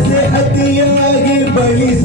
ಆಸೆ ಅತಿಯಾಗಿ ಬಳಿಸ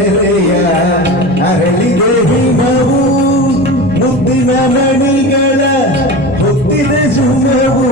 ಗೆರೆಯ ಅರಳಿದೆ ಹಿಮವು ಮುದ್ದಿನ ಮಣಿಗಳ ಹೊತ್ತಿದ ಸುಮವು